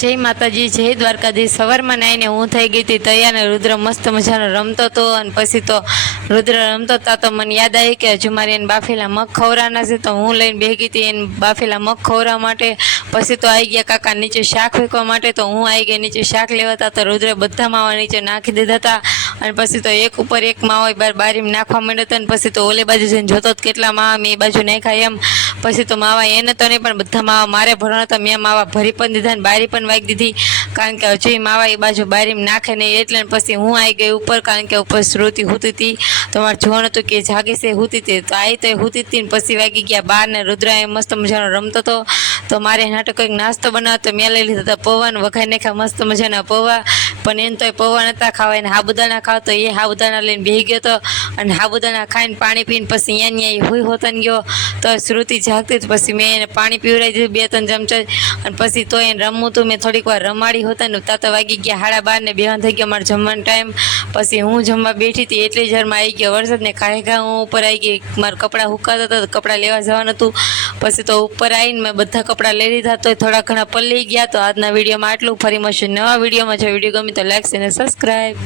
જય માતાજી, જય દ્વારકાધીશ। સવારમાં નાઈને હું થઈ ગઈ હતી તૈયાર ને રુદ્ર મસ્ત મજાનો રમતો હતો અને પછી તો રુદ્ર રમતો હતા તો મને યાદ આવી કે હજુ મારે એને બાફેલા મગ ખવડાવવાના છે તો હું લઈને બેસી ગઈ હતી એને બાફેલા મગ ખવડાવવા માટે। પછી તો આવી ગયા કાકા નીચે શાક ફેંકવા માટે તો હું આવી ગઈ નીચે શાક લેવા હતા તો રુદ્રે બધા માવા નીચે નાખી દીધા હતા અને પછી તો એક ઉપર એક માવા બારીમાં નાખવા માંડ્યો હતો અને પછી તો ઓલી બાજુ જઈને જોતો કેટલા માવા મેં એ બાજુ નાખ્યા એમ। પછી તો માવા એને તો નહીં પણ બધા માવા મારે ભરવાના હતા। મેં માવા ભરી પણ દીધા ને બારી પણ વાગી દીધી કારણ કે હજુ માવા એ બાજુ બારીમાં નાખે નહીં એટલે પછી હું આવી ગઈ ઉપર કારણ કે ઉપર શ્રુતિ સૂતી હતી તો મારે જોવાનું હતું કે જાગી છે સૂતી હતી તો આવી તો એ સૂતી હતી ને પછી વાગી ગયા 12 ને રુદ્ર એ મસ્ત મજાનો રમતો હતો તો મારે નાટક કંઈક નાસ્તો બનાવતો તો મેં લઈ લીધા હતા પૌવા ને વઘારી નાખ્યા મસ્ત મજાના પૌવા પણ એને તો એ પૌવા નહોતા ખાવા એને સાબુદાણા ખાવા તો એ સાબુદાણા લઈને બેસી ગયો હતો અને સાબુદાણા ખાઈને પાણી પીને પછી અહીંયા હુઈ હોતન ગયો તો શ્રુતિ જાગતી પછી મેં એને પાણી પીવડાવી દીધું 2-3 ચમચા અને પછી તો એને રમવું હતું મેં થોડીક વાર રમાડી હોતા ને ત્યાં તો વાગી ગયા 12:30 ને બેહન થઈ ગયો મારે જમવાનો ટાઈમ। પછી હું જમવા બેઠી હતી એટલી જરમાં આવી ગયો વરસાદ ને ઘા હું ઉપર આવી ગઈ મારા કપડાં સુકાતા હતા તો કપડાં લેવા જવાનું હતું પછી તો ઉપર આવીને મેં બધા કપડાં લઈ લીધા તો થોડા ઘણા પલળી ગયા। તો આજના વિડીયોમાં આટલું, ફરી મળશું નવા વિડીયોમાં। જો વિડીયો ગમે તો લાઈક અને સબસ્ક્રાઈબ।